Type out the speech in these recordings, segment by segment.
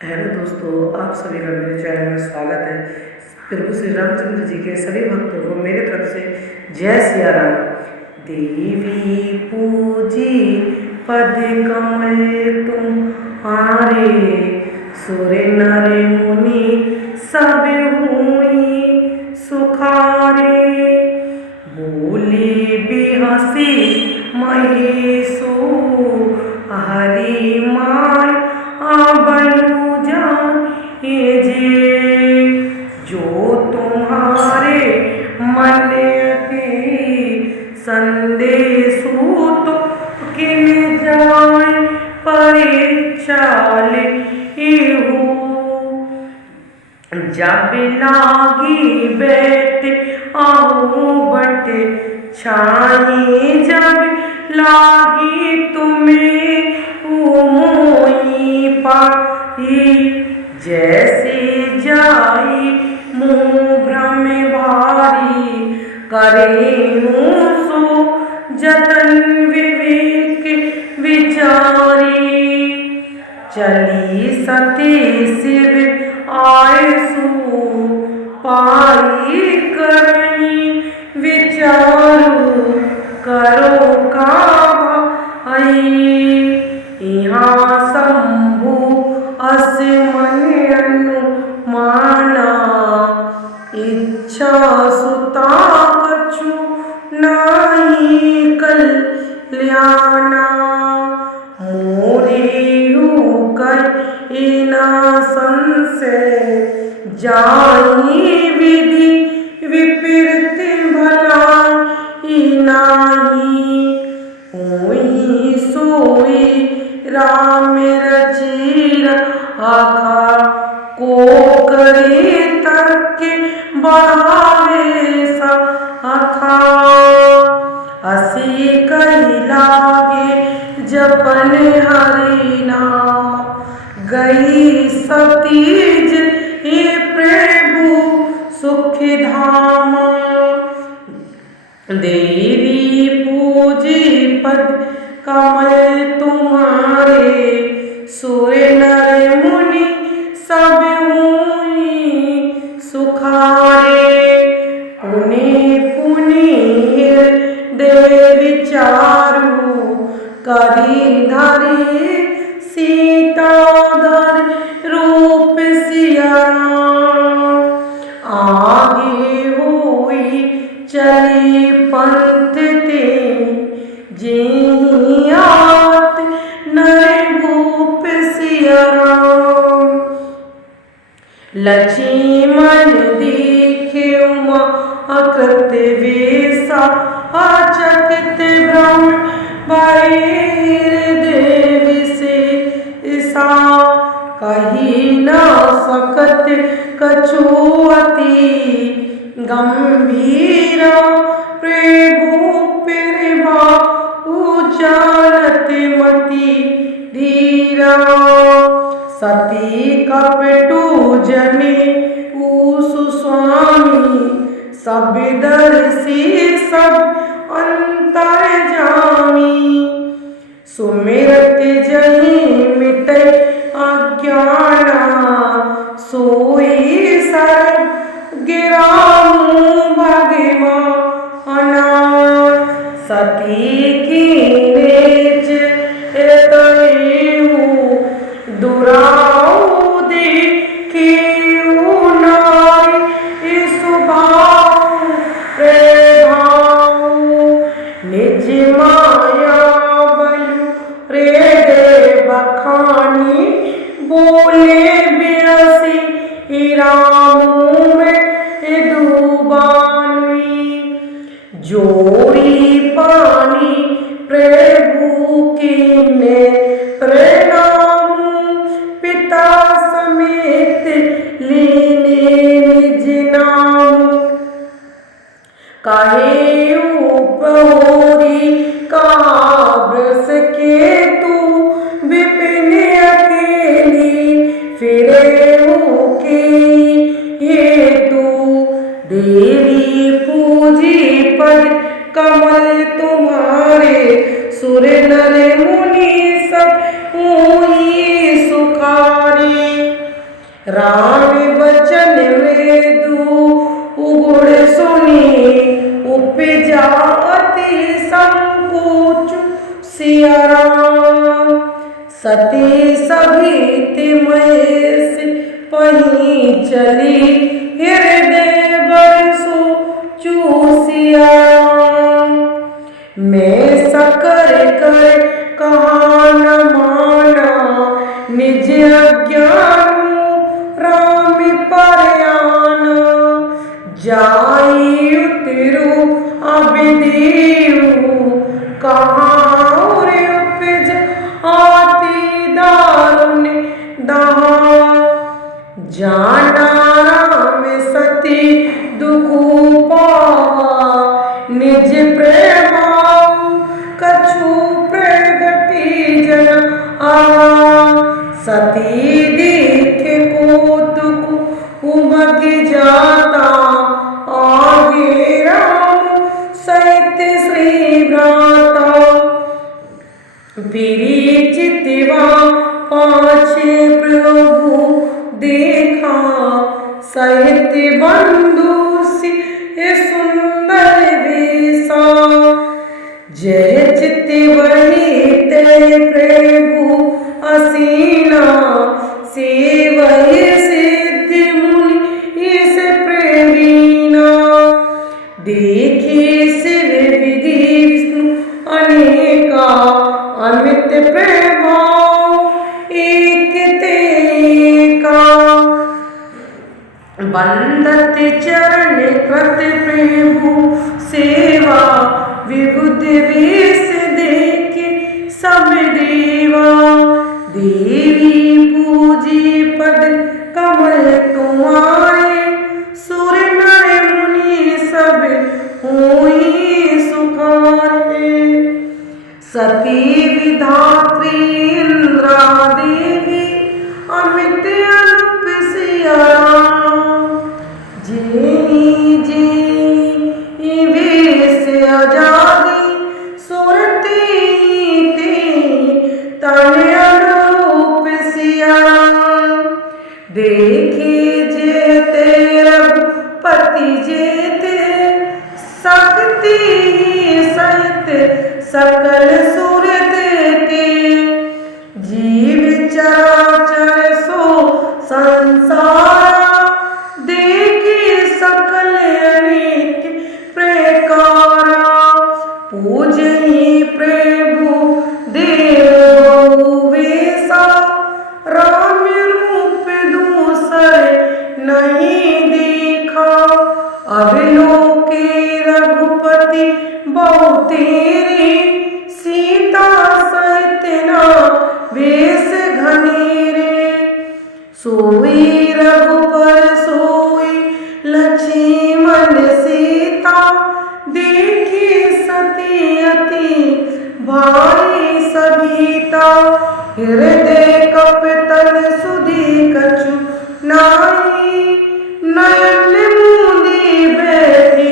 Hello दोस्तों, आप सभी का मेरे चैनल में स्वागत है। प्रभु श्री रामचंद्र जी के सभी भक्तों को मेरे तरफ से जय सिया राम। देवी पूजी पद कमल तुम्हारे, सुर नर मुनि सब हुई सुखारे। बोली बिहसी महेशो हरि माय आबलू जान जे, जो तुम्हारे मन के संदेशो तो किन जाए परिचाल हो। जब लागी बैठ आओ बट छाई, जब लागी तुम्हें मोई पाई। जैसे जाई मुँह भ्रम भारी, करे सो जतन विवेक विचारी। चली सती शिव आए सो पाई, करई विचारू करो का यहाँ शंभु अस मन अनुमाना। इच्छा सुता कछु नहीं कल्याणा। मोरे कर इना संशय, जाई विधि विपरीत भला नाही। हुई सोई राम रचीर आखा, को करे तर्क बढ़ावे सखा। हसी कही लागे जपन हरि नाम, गई सतीज हे प्रभु सुख धाम। देवी पूजी पद कमल तुम्हारे, सुर नर मुनि सब हुई सुखारे। पुनि पुनि हृदय विचारू, करी धरी सीताधर रूप सिया राम। आगे हुई चली पंथ ते, जियात नर भूप सिया राम। लक्ष्मण देखे उमा कृत वेसा, अचकित ब्रह्म हृदय से ईसा। कही न सकत कछुअति गंभीरा, प्रभु प्रभा जानत मति धीरा। सती कपटू जने स्वामी, सब दर्शी सब अंतर्जामी। सुमिरत जहि मिटै अज्ञाना, सोई सर्व गिरामु भगवाना। सती की नेच एतयु दुराऊ देखियु नारी सुभाऊ प्रभाऊ। निज माया बलु हृदय बखानी, बोले बिरसी रामू में डूबानी। जोड़ी पानी प्रभु के ने प्रणाम, पिता समेत लीने निज नाम। कहे उपहोरी काव्रस के तू, विपिन अकेली फिरे के हेतु। देवी पूजी पद कमल तुम्हारे, सुर नर मुनि सब हुई सुखारी। राम बचन वेदु उगुड़ सुनी उपजा अति संकोच सिया राम। सती सभी महेश पही चली हृदय बरसो चूसिया। मैं सकर कर कहा न माना निज अज्ञान राम परयाना। जाई उतरू अब देऊ कहाँ और उपज आती दारुण दहा। जाना राम सती दुखु पावा निज प्रेमाऊ कछु प्रगति जन आवा। सती देख कौतुक उमग जाता आगे राम सहित श्री भ्राता। विरिचितवा पाछे प्रभु देखा सहित बंधु सुंदर वेशा। जय चित वही ते प्रभु असीना सेवहि सिद्धि मुनि इस प्रवीणा। देखी शिव विधि विष्णु अनेका अमित प्रभाव एक तेका। बंदत चरण कृत प्रभु सेवा विबुध वेश देखे सब देवा। देवी पूजी पद कमल तुम्हारे सुर नर मुनि सब हुई सुखारे। सती विधात्री इंद्रा देवी अमित अनुप सिया राम। जी जी वेश आजादी सुरती तन अनुरूप सिया राम। देखी जेते रघुपति जेते शक्ति सहित सकल सुर देते। जीव चराचर सो संसार देखी सकल अनेक प्रकारा। पूजही प्रभु देव वेशा राम रूप दूसर नहीं देखा। अवलोके रघुपति बहु तेरे सीता सहित ना वेश घनेरे। सोई रघुबर सोई लक्ष्मण सीता देखी सती अति भाई सभीता। हृदय कपतन सुधी कछु नाई नयन मुंदी बैठी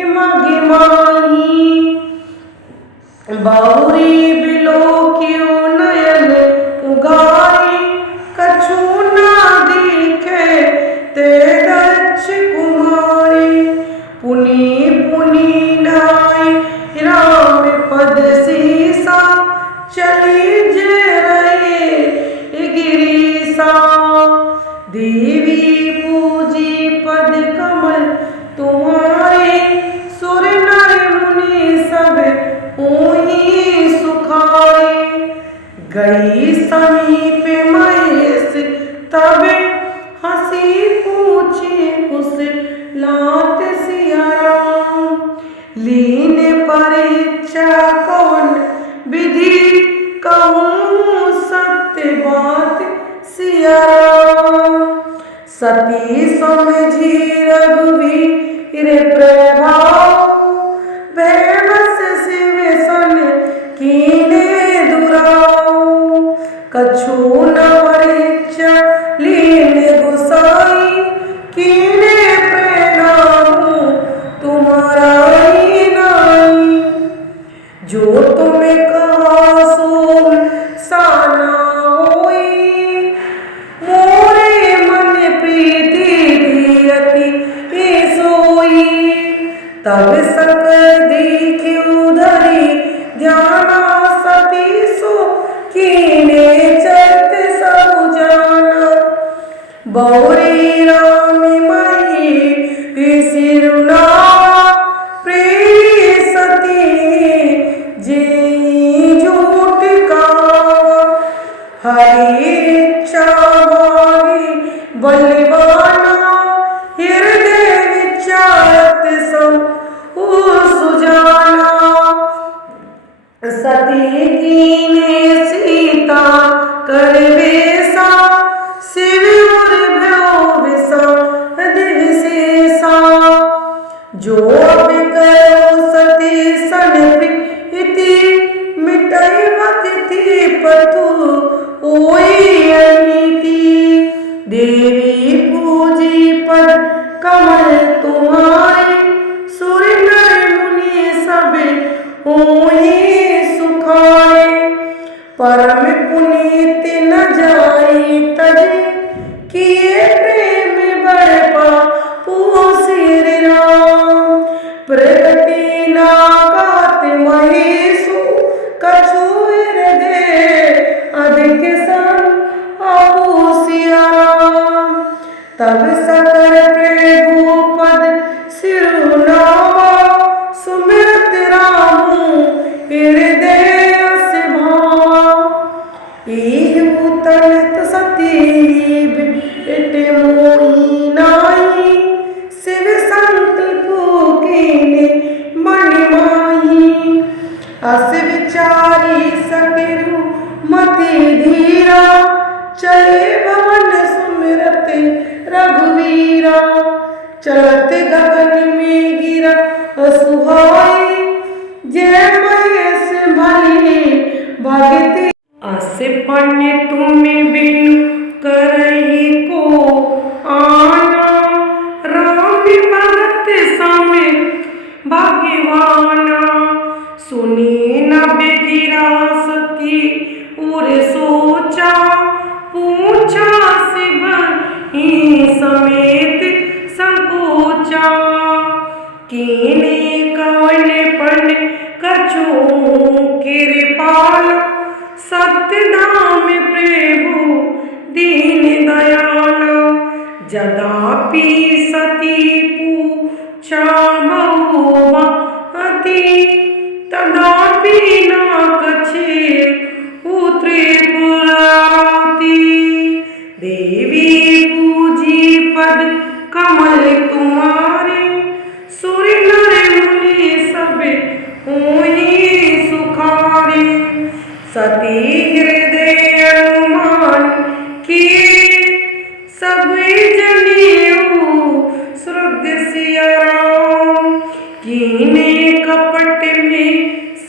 इमगी माही। बाउरी बिलो क्यों नयन उगारी कछु ना दिखे ते दक्ष कुमारी। पुनि पुनि नाई राम पद सीसा चली जे रहे गिरीसा। देवी पूजी पद कमल तुम्हारे सुर नर मुनि सब हुई सुखारे। गई समीप महेश तब हंसी पूछे कुछ लात सिया राम। लीन परीक्षा कौन विधि कहूँ सत्य बात सिया राम। सती समझी रघुवीर प्रभाव भैवस शिव सन कीने दुराऊ। कछु न परीक्षा लीन गुसाई कीने प्रणाम तुम्हारा ही नाई। जो तुम्हें कहा सो साना होई मोरे मन तब सकल दीखि उधरी ध्याना सती सो कीने चरत सब जाना बौरी राम मई सिरुना प्रेरी सती जे झूठ का हरि इच्छा वाली बलवाना हृदय विचारत सब सुजाना सती कीने सीता कर वेसा शिव भ्यो विसा दिवसेसा जो अब करो सती सन प्रीति मिटई भक्ति पथु ओई अनीति देवी पूजी पद कमल तुम्हारे सुर नर मुनि सब होई सुखारे परम पुनीत न जाई तजे किए प्रेम बड़पा पूसिर राम प्रगति ना कात महेशु कछु हृदय अधिक सन अपूसिया राम तब सकल प्रभु पद सिरुनावा सुमिरत रामू हृदय से भावा इहु तनित सती बेटे मोही नाई शिव संत पूकीने मन माही अस विचारी सकिरु मति धीरा चले भवन सुमिरत रघुवीरा चलत गगन में गिरा असुहाई जय महेश भली भगति अस पन्ने तुम्हें बिनु करही को आना राम भगत सामे भगवाना सुनी न बेगिरा सती उर सोचा पूछा शिव ही समेत संकोचा कीने कवन पन कछु कृपाल सत्य नाम प्रभु दीन दयाल जदापि सती पूछा बहुमति तदापि न कछे त्रिपुराति देवी पूजी पद कमल तुम्हारे सुर नर मुनि सब होई सुखारे सती हृदय अनुमान किए सब जनियो श्रुद्ध सिया राम कीने कपट में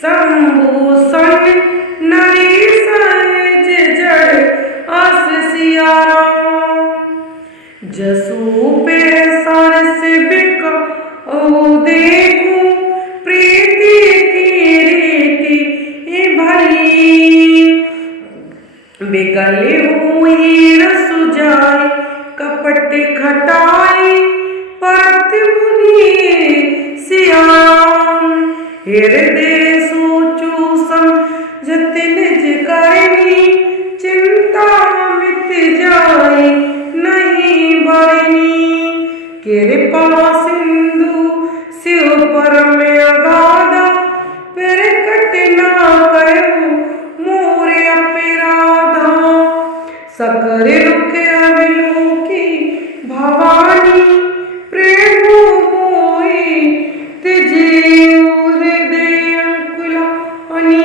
संभूषण नरी सहज जड़ अस सिया राम जसु पे सरस बिक देखूं प्रीति की रीति भली बिगल हुई रसु जाय कपट खटाई परत मुनि सियाम हृदय सोचू समझत निज करनी चिंता मिट जाय नहीं बरनी कृपा सिंधु शिव परम अगाधा फिर कटना कयो मोरे अपराधा सकर रुख अविलोकी भवानी प्रभु मोहि तिजे हृदय कुलानी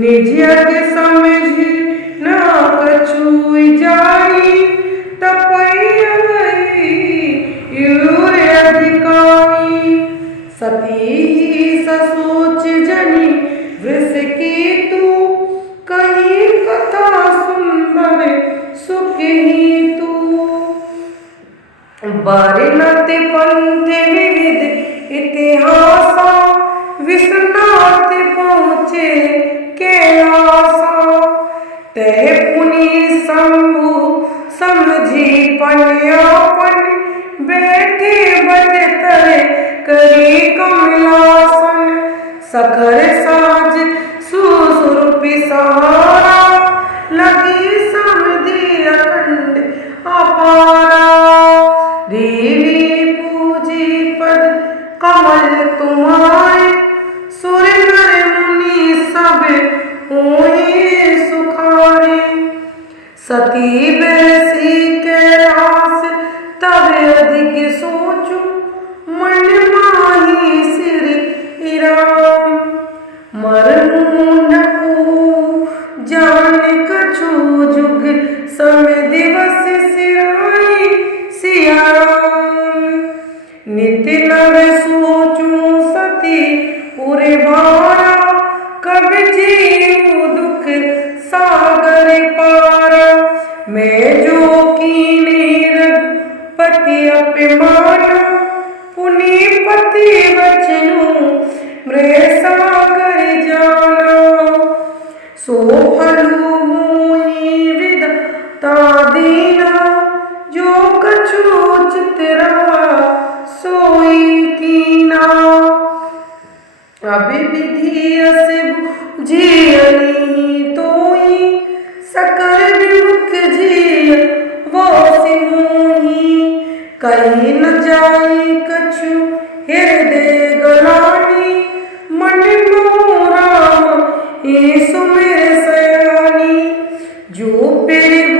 निज अग समझ ना कछु जाई तपैया अधिकारी सती ससोच जनी वृष की तू कहीं कथा सुंदर सुख ही तू बरनत पंथ विविध इतिहासा विश्वनाथ पहुँचे कैलासा तह पुनि शंभु समझी पन बैठे बद तर करी सकर साज सुसुरपि सहारा लगी समधि अखंड अपारा देवी पूजी पद कमल तुम्हारे सुर नर मुनि सब होए सुखारे सती बैसी कैलाश तब अधिक सोचू मन माही सिर इराम मरमू न को जान कछु जुग समय दिवस सिराई सियाराम नित्य नव सोचू सती पूरे बारा कब जीव दुख सागर पारा मैं जो कीनी रघुपति अपिमान पुनीपति बचनु मृषा कर जाना सो फलु मोहि विदता दीना जो कछु चित रहा सोई कीना अभिविधि असिब जियनी तोई सकल विमुख जिय वो सिमोही कहीं न जाई कछु हृदय गलानी मन मोराम ये सुमेर सयानी जो पेड़